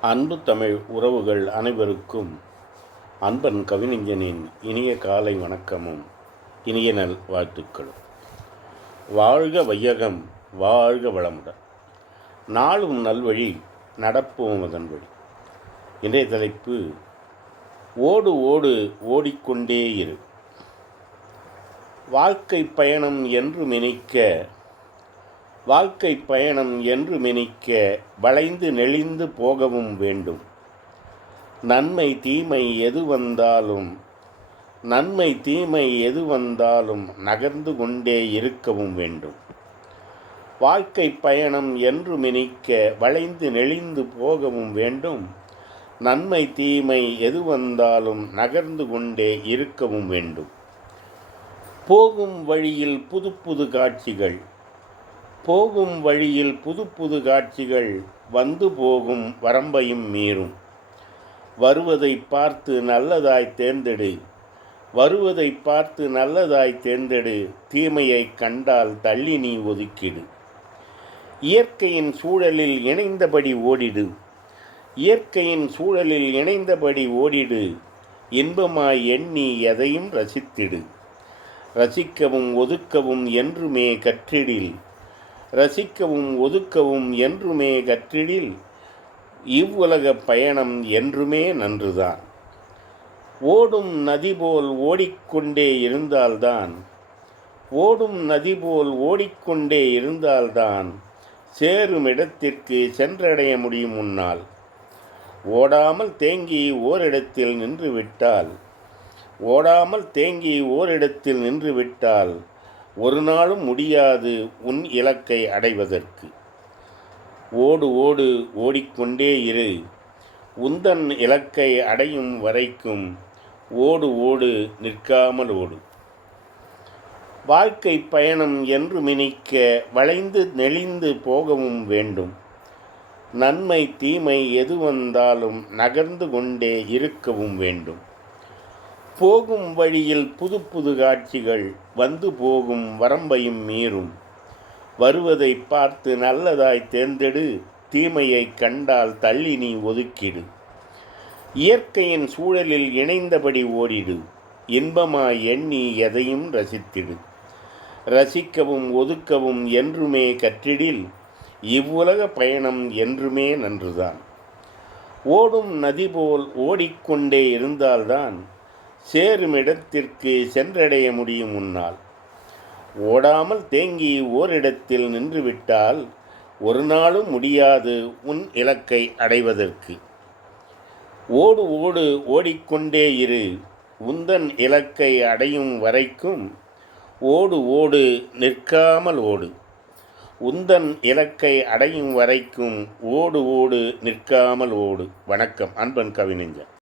அன்பு தமிழ் உறவுகள் அனைவருக்கும் அன்பன் கவிஞனின் இனிய காலை வணக்கமும் இனிய நல் வாழ்த்துக்களும். வாழ்க வையகம் வாழ்க வளமுடன். நாளும் நல்வழி நடப்போம் அதன் வழி இன்றைய தலைப்பு ஓடு ஓடு ஓடிக்கொண்டே இரு. வாழ்க்கை பயணம் என்று நினைக்க வாழ்க்கை பயணம் என்று மினிக்க வளைந்து நெளிந்து போகவும் வேண்டும். நன்மை தீமை எது வந்தாலும் நன்மை தீமை எது வந்தாலும் நகர்ந்து கொண்டே இருக்கவும் வேண்டும். வாழ்க்கை பயணம் என்று மினிக்க வளைந்து நெளிந்து போகவும் வேண்டும். நன்மை தீமை எது வந்தாலும் நகர்ந்து கொண்டே இருக்கவும் வேண்டும். போகும் வழியில் புது புது காட்சிகள் போகும் வழியில் புது புது காட்சிகள் வந்து போகும் வரம்பையும் மீறும். வருவதை பார்த்து நல்லதாய் தேர்ந்தெடு. வருவதை பார்த்து நல்லதாய் தேர்ந்தெடு. தீமையை கண்டால் தள்ளி நீ ஒதுக்கிடு. இயற்கையின் சூழலில் இணைந்தபடி ஓடிடு. இயற்கையின் சூழலில் இணைந்தபடி ஓடிடு. இன்பமாய் எண்ணி எதையும் ரசித்திடு. ரசிக்கவும் ஒதுக்கவும் என்றுமே கற்றிடில். ரசிக்கவும் ஒதுக்கவும் என்றுமே கற்றிடில் இவ்வுலக பயணம் என்றுமே நன்றுதான். ஓடும் நதி போல் ஓடிக்கொண்டே இருந்தால்தான் ஓடும் நதி போல் ஓடிக்கொண்டே இருந்தால்தான் சேரும் இடத்திற்கு சென்றடைய முடியும் முன்னால் ஓடாமல் தேங்கி ஓரிடத்தில் நின்று விட்டால் ஓடாமல் தேங்கி ஓரிடத்தில் நின்று விட்டால் ஒரு நாளும் முடியாது உன் இலக்கை அடைவதற்கு. ஓடு ஓடு ஓடிக்கொண்டே இரு. உந்தன் இலக்கை அடையும் வரைக்கும் ஓடு ஓடு நிற்காமல் ஓடு. வாழ்க்கை பயணம் என்று மினிக்க வளைந்து நெளிந்து போகவும் வேண்டும். நன்மை தீமை எது வந்தாலும் நகர்ந்து கொண்டே இருக்கவும் வேண்டும். போகும் வழியில் புது புது காட்சிகள் வந்து போகும் வரம்பையும் மீறும். வருவதை பார்த்து நல்லதாய் தேர்ந்தெடு தீமையை கண்டால் தள்ளி நீ ஒதுக்கிடு. இயற்கையின் சூழலில் இணைந்தபடி ஓடிடு இன்பமாய் எண்ணி எதையும் ரசித்திடு. ரசிக்கவும் ஒதுக்கவும் என்றுமே கற்றிடில் இவ்வுலக பயணம் என்றுமே நன்றுதான். ஓடும் நதி போல் ஓடிக்கொண்டே இருந்தால்தான் சேரும் இடத்திற்கு சென்றடைய முடியும் உன்னால். ஓடாமல் தேங்கி ஓரிடத்தில் நின்றுவிட்டால் ஒரு நாளும் முடியாது உன் இலக்கை அடைவதற்கு. ஓடு ஓடு ஓடிக்கொண்டே இரு. உந்தன் இலக்கை அடையும் வரைக்கும் ஓடு ஓடு நிற்காமல் ஓடு. உந்தன் இலக்கை அடையும் வரைக்கும் ஓடு ஓடு நிற்காமல் ஓடு. வணக்கம். அன்பன் கவிஞன்